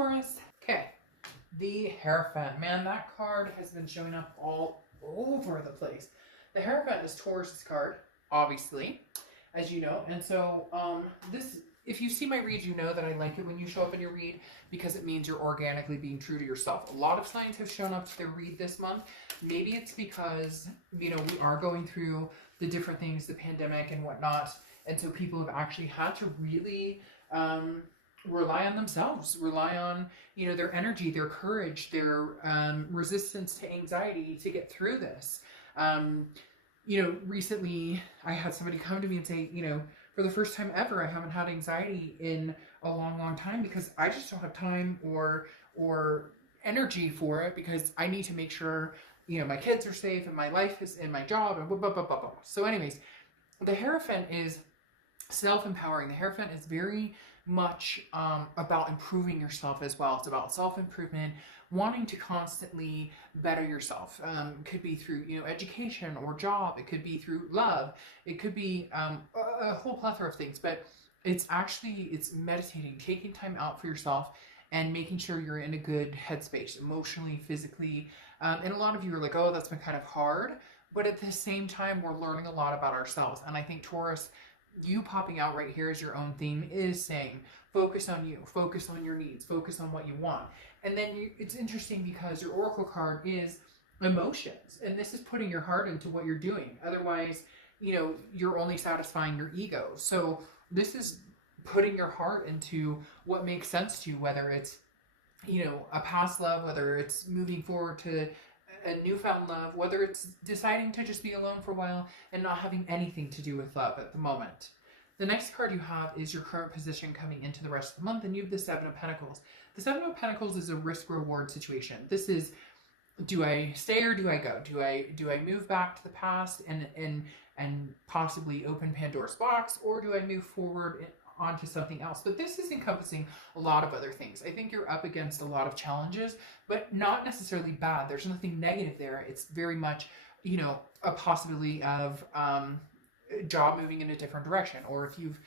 Taurus. Okay, the Hierophant. Man, that card has been showing up all over the place. The Hierophant is Taurus's card, obviously, as you know. And so if you see my read, you know that I like it when you show up in your read because it means you're organically being true to yourself. A lot of signs have shown up to their read this month. Maybe it's because, you know, we are going through the different things, the pandemic and whatnot. And so people have actually had to really rely on themselves, rely on, you know, their energy, their courage, their resistance to anxiety to get through this. You know, recently I had somebody come to me and say, you know, for the first time ever, I haven't had anxiety in a long, long time because I just don't have time or energy for it because I need to make sure, you know, my kids are safe and my life is in my job and blah, blah, blah, blah, blah. So anyways, the Hierophant is self-empowering. The Hierophant is very much about improving yourself as well. It's about self-improvement, wanting to constantly better yourself. Could be through, you know, education or job. It could be through love. It could be a whole plethora of things, but it's meditating, taking time out for yourself and making sure you're in a good headspace, emotionally, physically. And a lot of you are like, oh, that's been kind of hard. But at the same time, we're learning a lot about ourselves. And I think Taurus, you popping out right here as your own theme is saying, focus on you, focus on your needs, focus on what you want. And then it's interesting because your Oracle card is emotions. And this is putting your heart into what you're doing. Otherwise, you know, you're only satisfying your ego. So this is putting your heart into what makes sense to you, whether it's, you know, a past love, whether it's moving forward to a newfound love, whether it's deciding to just be alone for a while and not having anything to do with love at the moment. The next card you have is your current position coming into the rest of the month, and you have the Seven of Pentacles. The Seven of Pentacles is a risk-reward situation. This is, do I stay or do I go? Do I move back to the past and possibly open Pandora's box, or do I move forward onto something else? But this is encompassing a lot of other things. I think you're up against a lot of challenges, but not necessarily bad. There's nothing negative there. It's very much, you know, a possibility of job moving in a different direction, or if you've,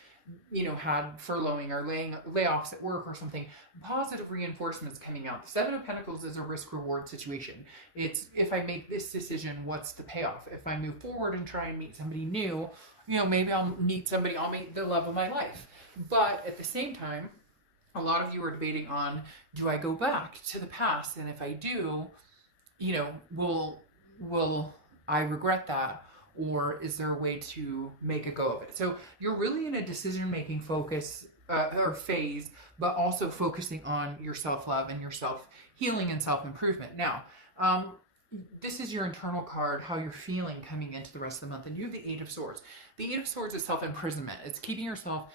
you know, had furloughing or layoffs at work or something, positive reinforcements coming out. The Seven of Pentacles is a risk-reward situation. It's, if I make this decision, what's the payoff? If I move forward and try and meet somebody new, you know, maybe I'll meet somebody, I'll meet the love of my life. But at the same time, a lot of you are debating on, do I go back to the past? And if I do, you know, will I regret that? Or is there a way to make a go of it? So you're really in a decision-making focus or phase, but also focusing on your self-love and your self-healing and self-improvement. Now, this is your internal card, how you're feeling coming into the rest of the month. And you have the Eight of Swords. The Eight of Swords is self-imprisonment. It's keeping yourself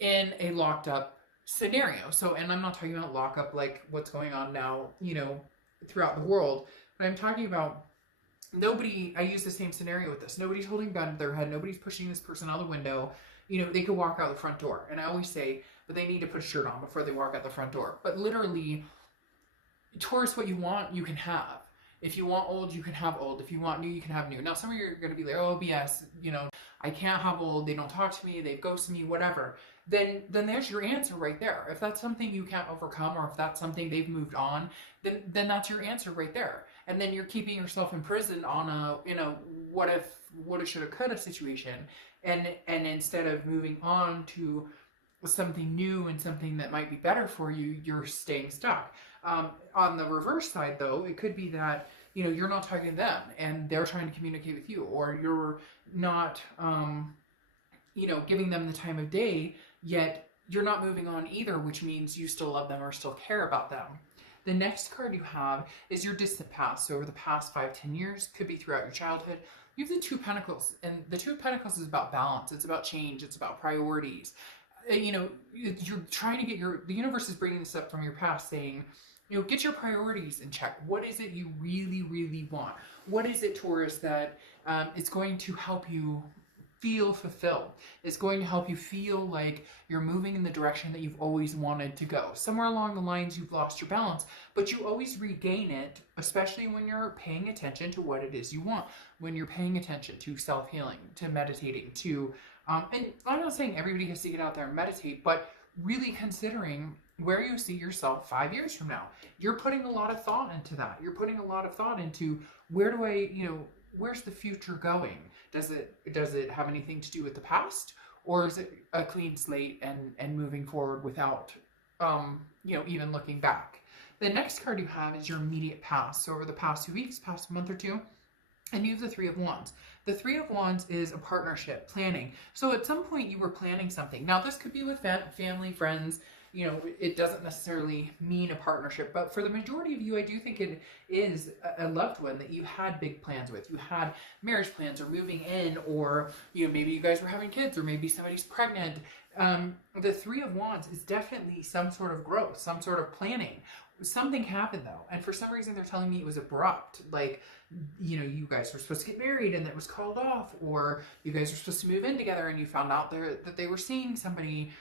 in a locked up scenario. So, and I'm not talking about lockup like what's going on now, you know, throughout the world, but I'm talking about nobody, I use the same scenario with this. Nobody's holding a gun to their head. Nobody's pushing this person out the window. You know, they could walk out the front door. And I always say, but they need to put a shirt on before they walk out the front door. But literally, Taurus, what you want, you can have. If you want old, you can have old. If you want new, you can have new. Now, some of you are going to be like, oh, BS, you know, I can't have old. They don't talk to me. They've ghosted me, whatever. Then there's your answer right there. If that's something you can't overcome, or if that's something they've moved on, then that's your answer right there. And then you're keeping yourself imprisoned on a, you know, what if, woulda, shoulda, coulda situation. And instead of moving on to something new and something that might be better for you, you're staying stuck. On the reverse side, though, it could be that, you know, you're not talking to them and they're trying to communicate with you, or you're not, you know, giving them the time of day, yet you're not moving on either, which means you still love them or still care about them. The next card you have is your distant past. So over the past 5-10 years, could be throughout your childhood. You have the Two of Pentacles, and the Two of Pentacles is about balance. It's about change. It's about priorities. You know, you're trying to get the universe is bringing this up from your past, saying, you know, get your priorities in check. What is it you really, really want? What is it, Taurus, that is going to help you feel fulfilled? It's going to help you feel like you're moving in the direction that you've always wanted to go. Somewhere along the lines, you've lost your balance, but you always regain it, especially when you're paying attention to what it is you want, when you're paying attention to self-healing, to meditating, to, and I'm not saying everybody has to get out there and meditate, but really considering, where you see yourself 5 years from now. You're putting a lot of thought into that. You're putting a lot of thought into where do I, where's the future going? Does it have anything to do with the past, or is it a clean slate and moving forward without even looking back? The next card you have is your immediate past. So over the past 2 weeks, past month or two, and you have the Three of Wands. The Three of Wands is a partnership, planning. So at some point you were planning something. Now this could be with family, friends. It doesn't necessarily mean a partnership, but for the majority of you, I do think it is a loved one that you had big plans with. You had marriage plans or moving in, or, maybe you guys were having kids, or maybe somebody's pregnant. The Three of Wands is definitely some sort of growth, some sort of planning. Something happened though, and for some reason they're telling me it was abrupt. Like, you guys were supposed to get married and it was called off, or you guys were supposed to move in together and you found out that they were seeing somebody.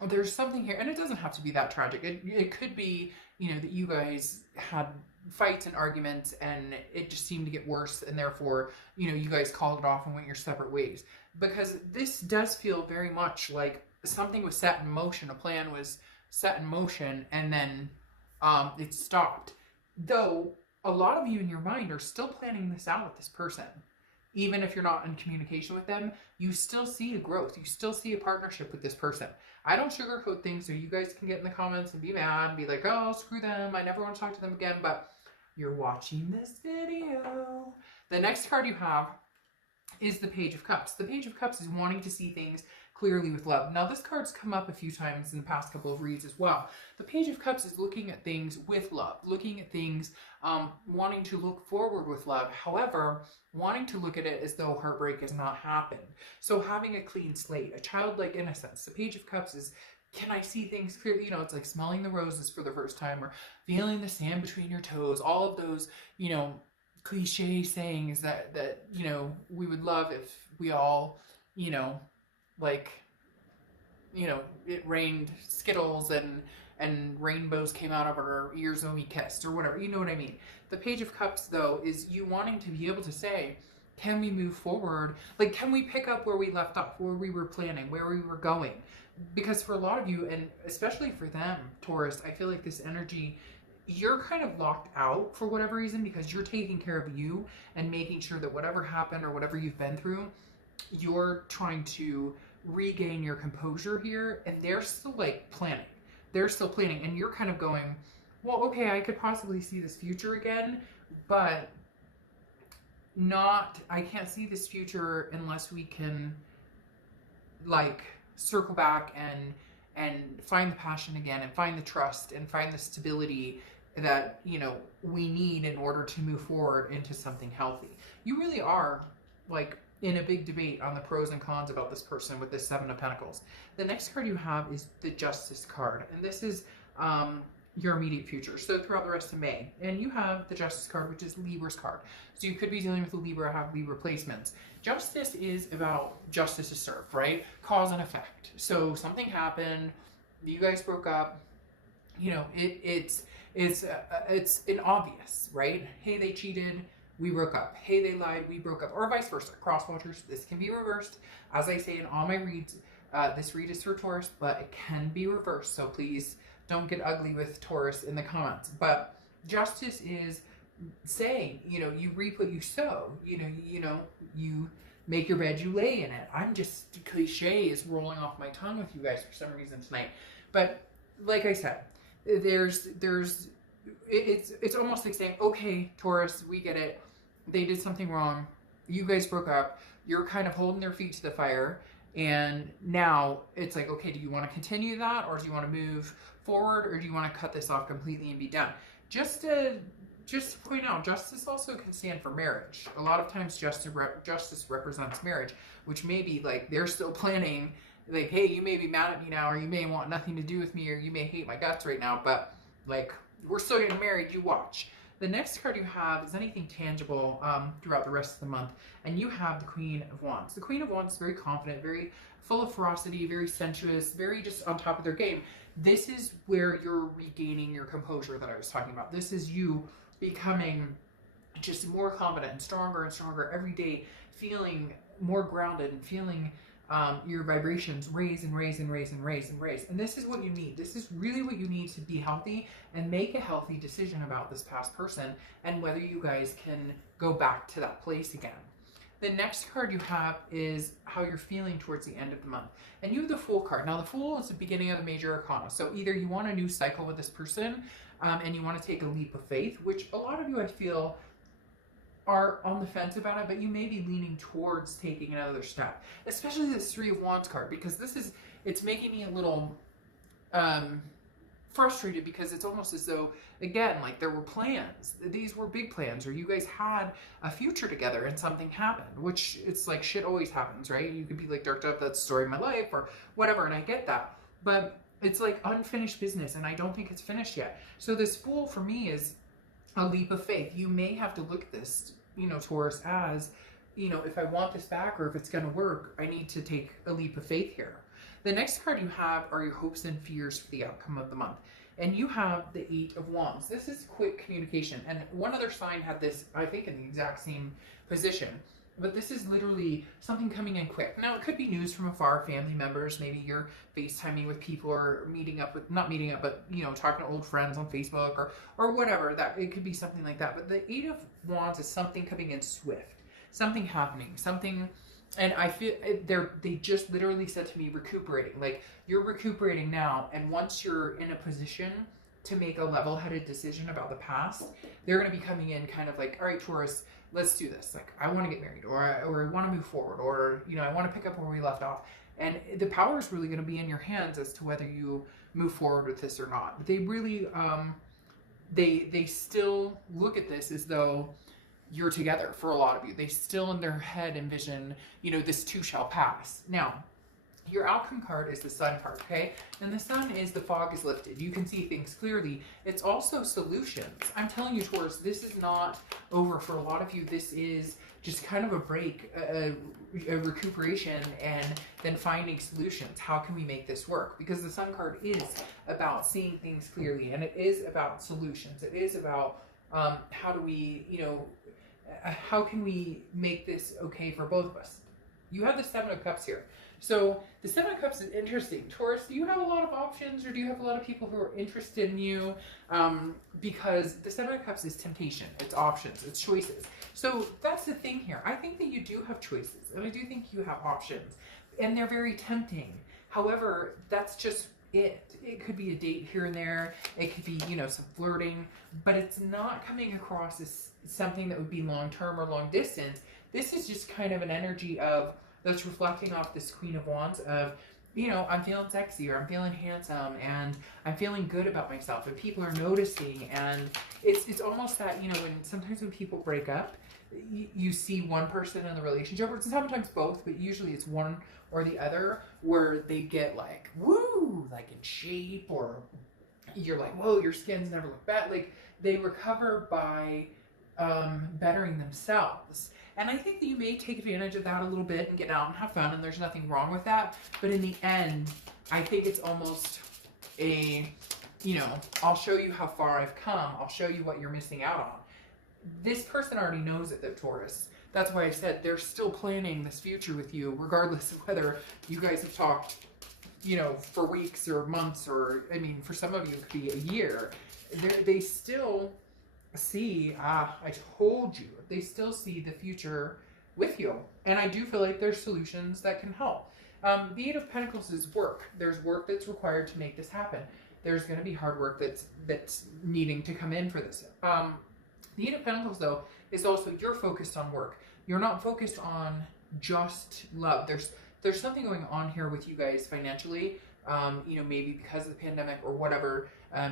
There's something here, and it doesn't have to be that tragic. It could be, that you guys had fights and arguments and it just seemed to get worse, and therefore, you guys called it off and went your separate ways. Because this does feel very much like something was set in motion, a plan was set in motion, and then it stopped. Though a lot of you in your mind are still planning this out with this person. Even if you're not in communication with them, you still see a growth. You still see a partnership with this person. I don't sugarcoat things, so you guys can get in the comments and be mad and be like, oh, screw them, I never want to talk to them again, but you're watching this video. The next card you have is the Page of Cups. The Page of Cups is wanting to see things clearly with love. Now, this card's come up a few times in the past couple of reads as well. The Page of Cups is looking at things with love, looking at things, wanting to look forward with love. However, wanting to look at it as though heartbreak has not happened. So having a clean slate, a childlike innocence. The Page of Cups is, can I see things clearly? It's like smelling the roses for the first time, or feeling the sand between your toes. All of those, cliche sayings that we would love if we all, it rained Skittles and rainbows came out of our ears when we kissed, or whatever. You know what I mean? The Page of Cups, though, is you wanting to be able to say, can we move forward? Like, can we pick up where we left off, where we were planning, where we were going? Because for a lot of you, and especially for them, Taurus, I feel like this energy, you're kind of locked out for whatever reason, because you're taking care of you and making sure that whatever happened or whatever you've been through, you're trying to regain your composure here, and they're still like planning. They're still planning, and you're kind of going, well, okay, I could possibly see this future again, but I can't see this future unless we can like circle back and find the passion again, and find the trust, and find the stability that, we need in order to move forward into something healthy. You really are like in a big debate on the pros and cons about this person with this Seven of Pentacles. The next card you have is the Justice card, and this is your immediate future, so throughout the rest of May. And you have the Justice card, which is Libra's card. So you could be dealing with a Libra, have Libra placements. Justice is about justice is served, right? Cause and effect. So something happened, you guys broke up, it's an obvious, right? Hey, they cheated, we broke up. Hey, they lied, we broke up. Or vice versa. Cross watchers, this can be reversed. As I say in all my reads, this read is for Taurus, but it can be reversed. So please don't get ugly with Taurus in the comments. But justice is saying, you reap what you sow. You make your bed, you lay in it. I'm just, cliche is rolling off my tongue with you guys for some reason tonight. But like I said, it's almost like saying, okay, Taurus, we get it. They did something wrong. You guys broke up. You're kind of holding their feet to the fire. And now it's like, okay, do you want to continue that? Or do you want to move forward? Or do you want to cut this off completely and be done? Just to point out, justice also can stand for marriage. A lot of times justice represents marriage, which may be like they're still planning, like, hey, you may be mad at me now, or you may want nothing to do with me, or you may hate my guts right now, but like, we're still getting married, you watch. The next card you have is anything tangible throughout the rest of the month, and you have the Queen of Wands. The Queen of Wands is very confident, very full of ferocity, very sensuous, very just on top of their game. This is where you're regaining your composure that I was talking about. This is you becoming just more confident and stronger every day, feeling more grounded and feeling your vibrations raise and raise and raise and raise and raise. And this is what you need. This is really what you need to be healthy and make a healthy decision about this past person and whether you guys can go back to that place again. The next card you have is how you're feeling towards the end of the month. And you have the Fool card. Now the Fool is the beginning of the major arcana. So either you want a new cycle with this person and you want to take a leap of faith, which a lot of you, I feel, are on the fence about it, but you may be leaning towards taking another step. Especially this Three of Wands card, because it's making me a little frustrated, because it's almost as though, again, like there were plans. These were big plans, or you guys had a future together and something happened, which it's like shit always happens, right? You could be like, darked up, that's the story of my life or whatever, and I get that. But it's like unfinished business, and I don't think it's finished yet. So this Fool for me is a leap of faith. You may have to look at this, you know, Taurus, as, you know, if I want this back or if it's going to work, I need to take a leap of faith here. The next card you have are your hopes and fears for the outcome of the month. And you have the Eight of Wands. This is quick communication. And one other sign had this, I think, in the exact same position. But this is literally something coming in quick. Now, it could be news from afar, family members. Maybe you're FaceTiming with people or meeting up with, not meeting up, but, you know, talking to old friends on Facebook or whatever. That it could be something like that. But the Eight of Wands is something coming in swift. Something happening. Something... And I feel they just literally said to me, recuperating. Like, you're recuperating now, and once you're in a position to make a level-headed decision about the past, they're going to be coming in kind of like, all right, Taurus, let's do this. Like, I want to get married, or I want to move forward, or, you know, I want to pick up where we left off. And the power is really going to be in your hands as to whether you move forward with this or not. But they really, they still look at this as though you're together. For a lot of you, they still in their head envision, you know, this too shall pass. Now, your outcome card is the Sun card, okay? And the Sun is the fog is lifted. You can see things clearly. It's also solutions. I'm telling you, Taurus, this is not over for a lot of you. This is just kind of a break, a recuperation, and then finding solutions. How can we make this work? Because the Sun card is about seeing things clearly, and it is about solutions. It is about how do we, you know, how can we make this okay for both of us? You have the Seven of Cups here. So the Seven of Cups is interesting. Taurus, do you have a lot of options, or do you have a lot of people who are interested in you? Because the Seven of Cups is temptation. It's options. It's choices. So that's the thing here. I think that you do have choices, and I do think you have options, and they're very tempting. However, that's just it. It could be a date here and there. It could be, you know, some flirting, but it's not coming across as something that would be long-term or long distance. This is just kind of an energy of that's reflecting off this Queen of Wands of, you know, I'm feeling sexy, or I'm feeling handsome, and I'm feeling good about myself, and people are noticing. And it's almost that, you know, sometimes when people break up, you see one person in the relationship, or sometimes both, but usually it's one or the other, where they get like, woo, like in shape, or you're like, whoa, your skin's never looked bad. Like, they recover by bettering themselves. And I think that you may take advantage of that a little bit and get out and have fun, and there's nothing wrong with that. But in the end, I think it's almost a, you know, I'll show you how far I've come. I'll show you what you're missing out on. This person already knows it, though, Taurus. That's why I said they're still planning this future with you, regardless of whether you guys have talked, you know, for weeks or months, or, I mean, for some of you, it could be a year. They still see, I told you, they still see the future with you. And I do feel like there's solutions that can help. The Eight of Pentacles is work. There's work that's required to make this happen. There's going to be hard work that's needing to come in for this. The Eight of Pentacles, though, is also you're focused on work. You're not focused on just love. There's something going on here with you guys financially. You know, maybe because of the pandemic or whatever,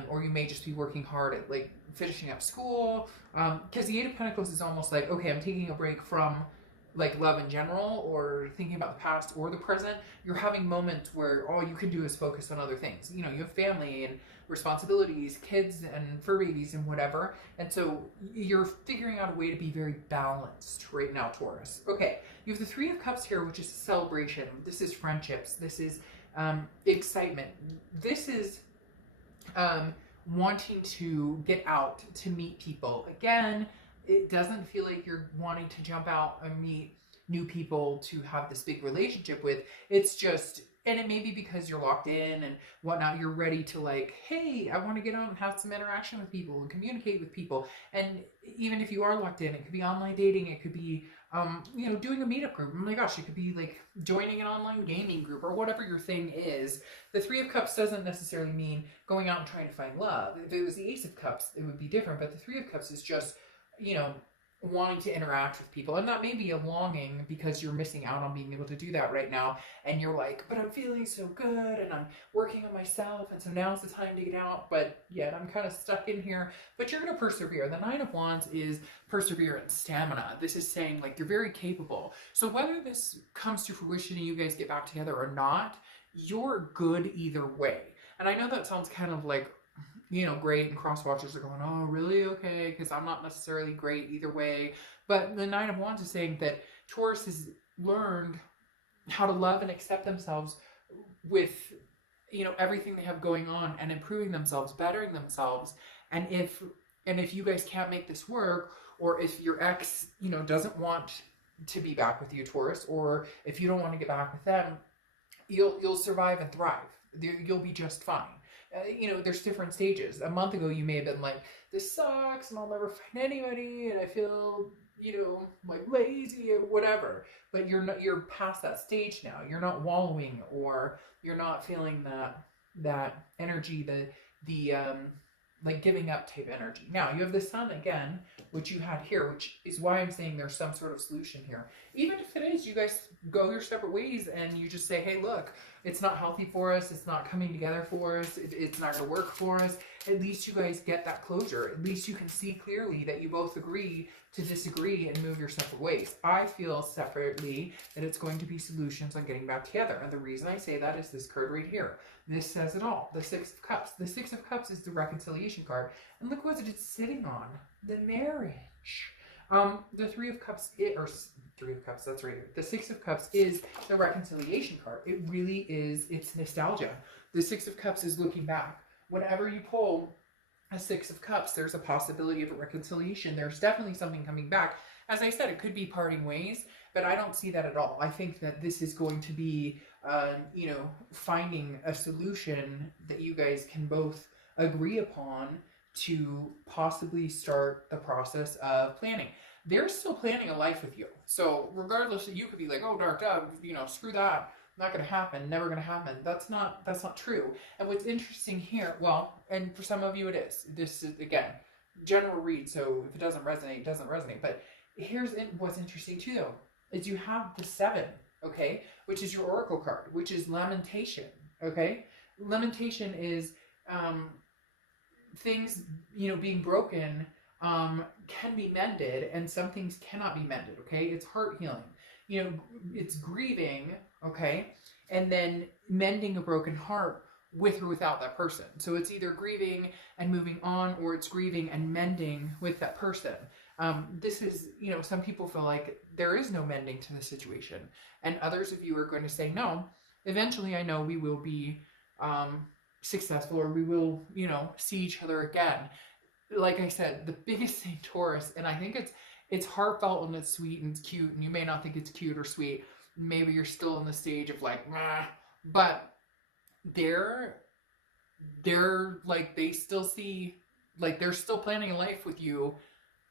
or you may just be working hard at like finishing up school. Because the Eight of Pentacles is almost like, okay, I'm taking a break from like love in general, or thinking about the past or the present. You're having moments where all you can do is focus on other things. You know, you have family and responsibilities, kids and fur babies and whatever. And so you're figuring out a way to be very balanced right now, Taurus. Okay, you have the Three of Cups here, which is a celebration. This is friendships. This is excitement. This is wanting to get out to meet people. Again, it doesn't feel like you're wanting to jump out and meet new people to have this big relationship with. It's just, and it may be because you're locked in and whatnot, you're ready to like, hey, I want to get out and have some interaction with people and communicate with people. And even if you are locked in, it could be online dating, it could be you know, doing a meetup group. Oh my gosh, it could be like joining an online gaming group or whatever your thing is. The Three of Cups doesn't necessarily mean going out and trying to find love. If it was the Ace of Cups, it would be different. But the Three of Cups is just, you know, wanting to interact with people, and that may be a longing because you're missing out on being able to do that right now, and you're like, but I'm feeling so good and I'm working on myself, and so now's the time to get out, but yet I'm kind of stuck in here. But you're going to persevere. The Nine of Wands is perseverance, stamina. This is saying like you're very capable. So whether this comes to fruition and you guys get back together or not, you're good either way. And I know that sounds kind of like, you know, great, and cross watchers are going, oh, really? Okay, because I'm not necessarily great either way. But the Nine of Wands is saying that Taurus has learned how to love and accept themselves with, you know, everything they have going on, and improving themselves, bettering themselves. And if you guys can't make this work, or if your ex, you know, doesn't want to be back with you, Taurus, or if you don't want to get back with them, you'll survive and thrive. You'll be just fine. You know, there's different stages. A month ago, you may have been like, this sucks and I'll never find anybody and I feel, you know, like lazy or whatever. But you're past that stage now. You're not wallowing, or you're not feeling that energy, the like giving up type energy. Now you have the Sun again, which you had here, which is why I'm saying there's some sort of solution here. Even if it is, you guys go your separate ways and you just say, hey, look, it's not healthy for us. It's not coming together for us. It's not going to work for us. At least you guys get that closure. At least you can see clearly that you both agree to disagree and move your separate ways. I feel separately that it's going to be solutions on getting back together. And the reason I say that is this card right here. This says it all. The Six of Cups. The Six of Cups is the reconciliation card. And look what it's sitting on. The marriage. The Three of Cups, Three of Cups, that's right. The Six of Cups is the reconciliation card. It really is, it's nostalgia. The Six of Cups is looking back. Whenever you pull a Six of Cups, there's a possibility of a reconciliation. There's definitely something coming back. As I said, it could be parting ways, but I don't see that at all. I think that this is going to be, you know, finding a solution that you guys can both agree upon to possibly start the process of planning. They're still planning a life with you. So regardless, you could be like, oh, dark dove, you know, screw that. Not going to happen. Never going to happen. That's not true. And what's interesting here, well, and for some of you it is. This is, again, general read. So if it doesn't resonate, it doesn't resonate. But here's what's interesting too, though, is you have the Seven, okay, which is your oracle card, which is lamentation, okay? Lamentation is things, you know, being broken can be mended, and some things cannot be mended, okay? It's heart healing. You know, it's grieving, okay? And then mending a broken heart with or without that person. So it's either grieving and moving on, or it's grieving and mending with that person. This is, you know, some people feel like there is no mending to the situation. And others of you are going to say, no, eventually I know we will be successful, or we will, you know, see each other again. Like I said, the biggest thing, Taurus, and I think it's heartfelt and it's sweet and it's cute, and you may not think it's cute or sweet. Maybe you're still in the stage of like, nah, but they're like, they still see, like, they're still planning a life with you,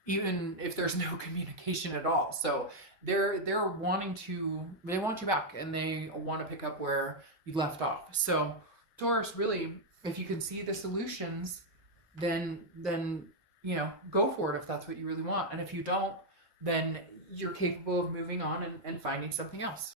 even if there's no communication at all. So they're wanting to, they want you back, and they want to pick up where you left off. So Taurus, really, if you can see the solutions, then you know, go for it if that's what you really want. And if you don't, then you're capable of moving on and finding something else.